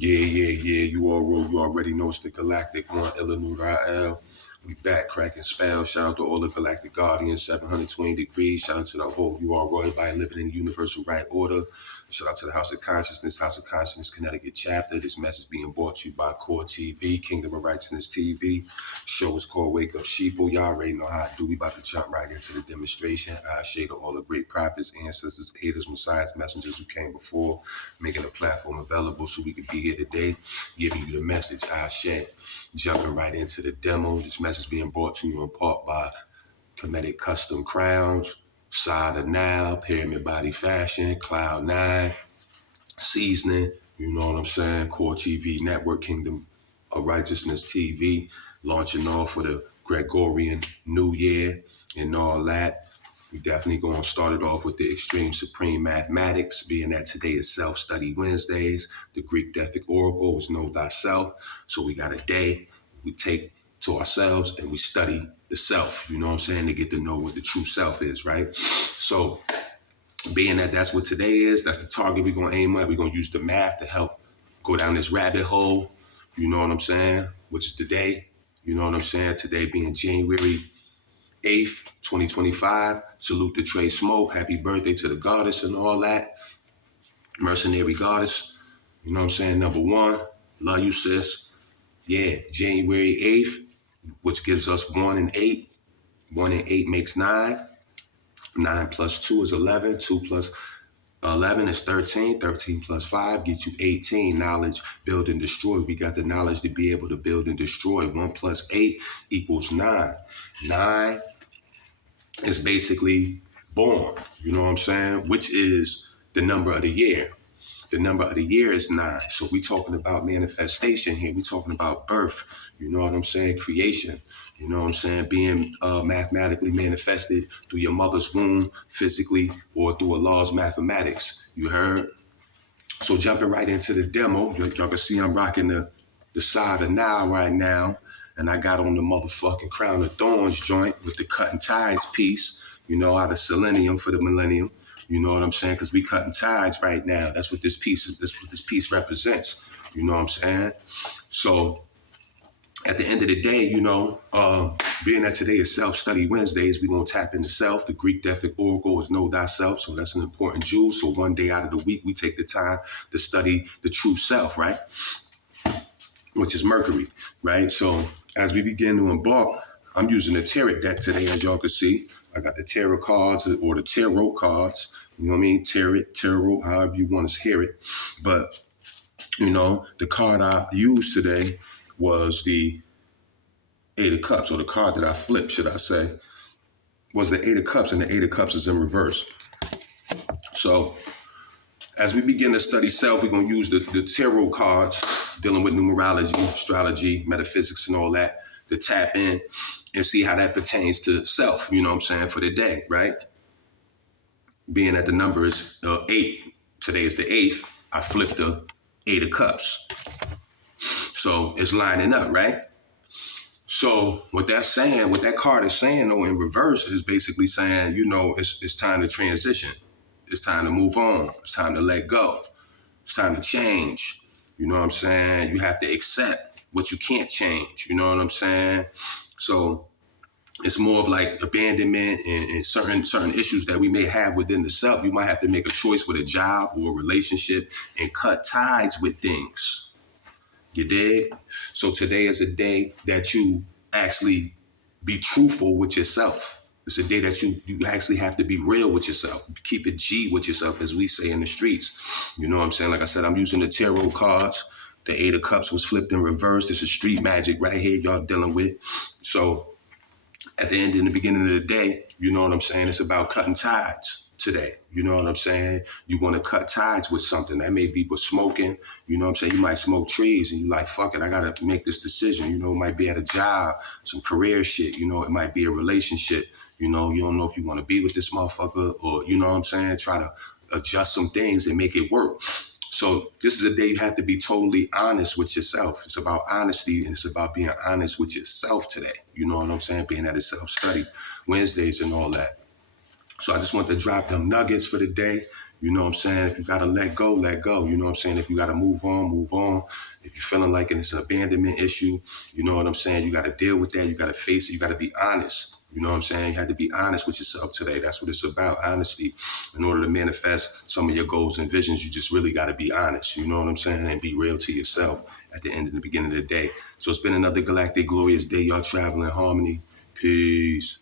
Yeah. You already know it's the Galactic One, Illinois Ra'el. We back cracking spells. Shout out to all the Galactic Guardians, 720 degrees. Shout out to the whole UR everybody living in the universal right order. Shout out to the House of Consciousness, Connecticut chapter. This message being brought to you by K.O.R TV, Kingdom of Righteousness TV. Show is called Wake Up Sheeple. Y'all already know how I do. We about to jump right into the demonstration. I shade all the great prophets, ancestors, aiders, messiahs, messengers who came before, making a platform available so we could be here today, giving you the message I shared. Jumping right into the demo. This message being brought to you in part by Comedic Custom Crowns, Side of Now, Pyramid Body Fashion, Cloud9, Seasoning, you know what I'm saying, K.O.R TV Network, Kingdom of Righteousness TV, launching off for the Gregorian New Year and all that. We definitely going to start it off with the Extreme Supreme Mathematics, being that today is Self-Study Wednesdays. The Greek Delphic Oracle is Know Thyself. So we got a day we take to ourselves and we study the self, you know what I'm saying, to get to know what the true self is, right? So being that that's what today is, that's the target we're going to aim at. We're going to use the math to help go down this rabbit hole, you know what I'm saying, which is today, you know what I'm saying, today being January 8th, 2025. Salute to Trey Smoke. Happy birthday to the goddess and all that. Mercenary goddess. You know what I'm saying? Number one. Love you, sis. Yeah, January 8th, which gives us 1 and 8. 1 and 8 makes 9. 9 plus 2 is 11. 2 plus 11 is 13. 13 plus 5 gets you 18. Knowledge, build and destroy. We got the knowledge to be able to build and destroy. 1 plus 8 equals 9. 9 is basically born, you know what I'm saying? Which is the number of the year. The number of the year is 9. So we talking about manifestation here. We talking about birth, you know what I'm saying? Creation, you know what I'm saying? Being mathematically manifested through your mother's womb, physically, or through a law's mathematics. You heard? So jumping right into the demo, y'all can see I'm rocking the side of now right now. And I got on the motherfucking Crown of Thorns joint with the cutting tides piece, you know, out of selenium for the millennium. You know what I'm saying? Because we cutting tides right now. That's what this piece is. That's what this piece represents. You know what I'm saying? So at the end of the day, you know, being that today is Self-Study Wednesdays, we're going to tap into self. The Greek Delphic Oracle is Know Thyself. So that's an important jewel. So one day out of the week, we take the time to study the true self, right? Which is Mercury, right? So as we begin to embark, I'm using the tarot deck today, as y'all can see. I got the tarot cards or the tarot cards, you know what I mean? Tarot, however you want to hear it. But, you know, the card I used today was the 8 of Cups, or the card that I flipped, should I say, was the 8 of Cups, and the 8 of Cups is in reverse. So as we begin to study self, we're going to use the tarot cards, dealing with numerology, astrology, metaphysics, and all that, to tap in and see how that pertains to self, you know what I'm saying, for the day, right? Being that the number is 8, today is the 8th, I flipped the 8 of Cups. So it's lining up, right? So what that's saying, what that card is saying, though, in reverse, is basically saying, you know, it's time to transition. It's time to move on. It's time to let go. It's time to change. You know what I'm saying? You have to accept what you can't change. You know what I'm saying? So it's more of like abandonment and certain issues that we may have within the self. You might have to make a choice with a job or a relationship and cut ties with things. You dig? So today is a day that you actually be truthful with yourself. It's a day that you actually have to be real with yourself. Keep it G with yourself, as we say in the streets. You know what I'm saying? Like I said, I'm using the tarot cards. The 8 of Cups was flipped in reverse. This is street magic right here y'all dealing with. So at the end and the beginning of the day, you know what I'm saying? It's about cutting ties today. You know what I'm saying? You want to cut ties with something. That may be with smoking. You know what I'm saying? You might smoke trees and you like, fuck it, I got to make this decision. You know, it might be at a job, some career shit. You know, it might be a relationship. You know, you don't know if you want to be with this motherfucker or, you know what I'm saying? Try to adjust some things and make it work. So this is a day you have to be totally honest with yourself. It's about honesty, and it's about being honest with yourself today. You know what I'm saying? Being at a self-study Wednesdays and all that. So I just want to drop them nuggets for the day. You know what I'm saying? If you got to let go, let go. You know what I'm saying? If you got to move on, move on. If you're feeling like it's an abandonment issue, you know what I'm saying? You got to deal with that. You got to face it. You got to be honest. You know what I'm saying? You had to be honest with yourself today. That's what it's about, honesty. In order to manifest some of your goals and visions, you just really got to be honest. You know what I'm saying? And be real to yourself at the end and the beginning of the day. So it's been another galactic, glorious day. Y'all traveling in harmony. Peace.